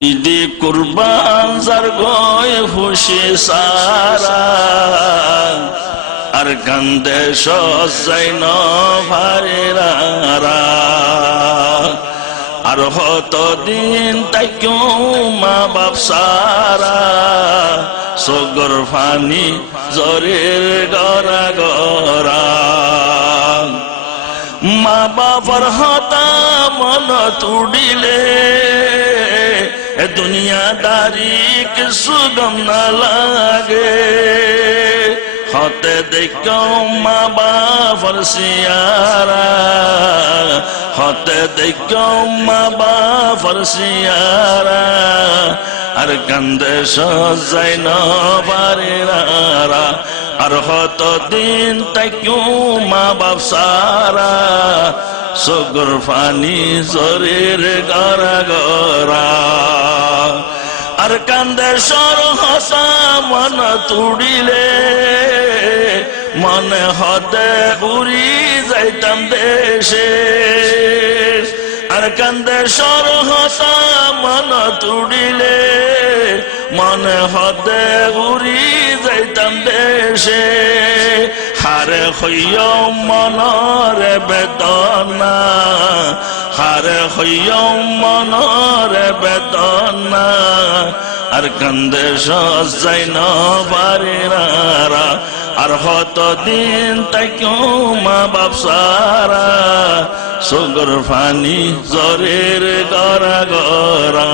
ঈদে কুরবান যার গয় খুশি সারা আর কান্দে সজাই ন ভাইরা আর হত দিন তাই কেউ মা বাপ সারা সগর ফানি জরের গরা গরা মা বাবার হতা মন তুড়িলে দুনিয়াদারি কিছু গম না লাগে হতে দেখো মা বাবার সিয়ারা হতে দেখো মা বাবার সিয়ারা আর কান্দে সজাই ন বারেরা আর হত দিন তাইও মা বাপ সারা সগর ফানি জরের গরা গরা আর কান্দে সর হসা মন তুড়িলে মনে হতে উড়ি যাইতাম দেশে আর কান্দে সর হসা মন তুড়িলে মনে হতে উড়ি যাইতাম দেশে হারে হইয় মনরে বেদনা হারে হইয় মনরে বেদনা আর কান্দে সজাই ন বারেরা আর হত দিন তাইও মা বাপ সারা সগর ফানি জরের গরা গরা